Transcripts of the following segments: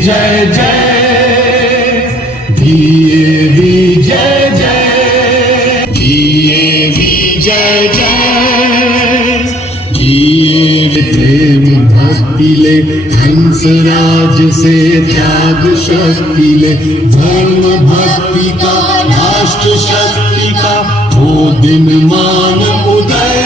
जय जय, दिए भी जय जय, दिए भी जय जय, दिए प्रेम भक्ति ले, हंसराज से त्याग शक्ति ले, धर्म भक्ति का राष्ट्र शक्ति का वो दिन मान उदय।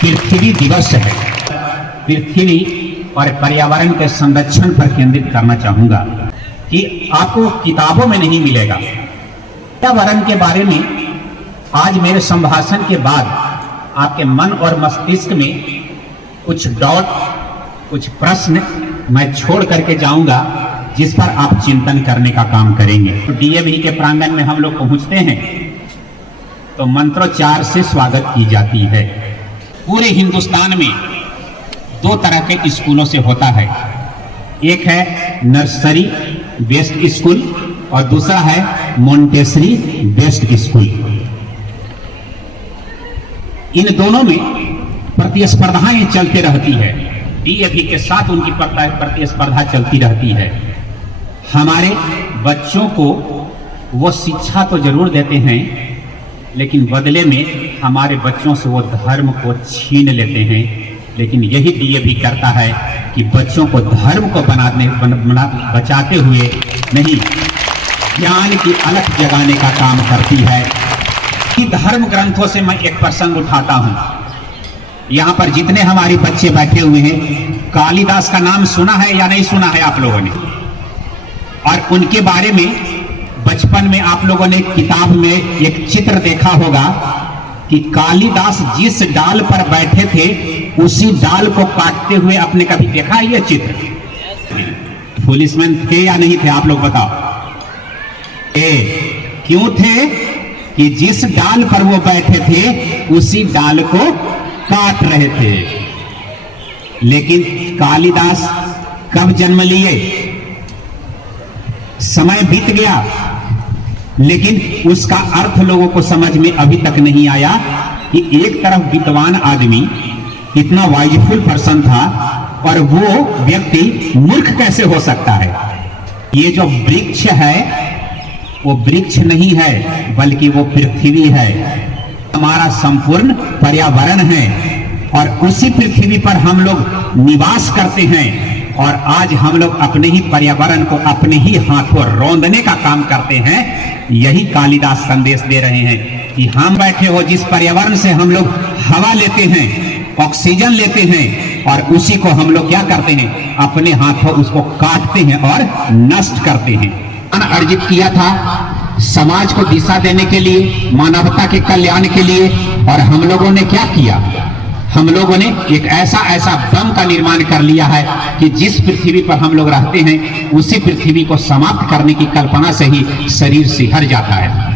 पृथ्वी दिवस है। पृथ्वी और पर्यावरण के संरक्षण पर केंद्रित करना चाहूंगा कि आपको किताबों में नहीं मिलेगा। पर्यावरण के बारे में आज मेरे संभाषण के बाद आपके मन और मस्तिष्क में कुछ डॉट, कुछ प्रश्न मैं छोड़ करके जाऊंगा जिस पर आप चिंतन करने का काम करेंगे। तो डीएवी के प्रांगण में हम लोग पहुंचते हैं तो मंत्रोच्चार से स्वागत की जाती है। पूरे हिंदुस्तान में दो तरह के स्कूलों से होता है, एक है नर्सरी बेस्ड स्कूल और दूसरा है मोंटेसरी बेस्ड स्कूल। इन दोनों में प्रतिस्पर्धाएं चलती रहती है। डीएवी के साथ उनकी प्रतिस्पर्धा चलती रहती है। हमारे बच्चों को वो शिक्षा तो जरूर देते हैं, लेकिन बदले में हमारे बच्चों से वो धर्म को छीन लेते हैं। लेकिन यही डीएवी करता है कि बच्चों को धर्म को बचाते हुए नहीं, ज्ञान की अलख जगाने का काम करती है। कि धर्म ग्रंथों से मैं एक प्रसंग उठाता हूं। यहां पर जितने हमारे बच्चे बैठे हुए हैं, कालिदास का नाम सुना है या नहीं सुना है आप लोगों ने? और उनके बारे में बचपन में आप लोगों ने किताब में एक चित्र देखा होगा कि कालिदास जिस डाल पर बैठे थे उसी डाल को काटते हुए आपने कभी देखा है ये चित्र? पुलिसमैन थे या नहीं थे आप लोग बताओ? क्यों थे? कि जिस डाल पर वो बैठे थे उसी डाल को काट रहे थे। लेकिन कालिदास कब जन्म लिए? समय बीत गया, लेकिन उसका अर्थ लोगों को समझ में अभी तक नहीं आया कि एक तरफ विद्वान आदमी, इतना वाइजफुल पर्सन था, और वो व्यक्ति मूर्ख कैसे हो सकता है? ये जो वृक्ष है वो वृक्ष नहीं है, बल्कि वो पृथ्वी है, हमारा संपूर्ण पर्यावरण है। और उसी पृथ्वी पर हम लोग निवास करते हैं। और आज हम लोग अपने ही पर्यावरण को अपने ही हाथों रौंदने का काम करते हैं। यही कालिदास संदेश दे रहे हैं कि हम बैठे हो जिस पर्यावरण से हम लोग हवा लेते हैं, ऑक्सीजन लेते हैं, और उसी को हम लोग क्या करते हैं? अपने हाथों उसको काटते हैं और नष्ट करते हैं। अर्जित किया था समाज को दिशा देने के लिए, मानवता के कल्याण के लिए, और हम लोगों ने क्या किया? हम लोगों ने एक ऐसा बम का निर्माण कर लिया है कि जिस पृथ्वी पर हम लोग रहते हैं उसी पृथ्वी को समाप्त करने की कल्पना से ही शरीर सिहर जाता है।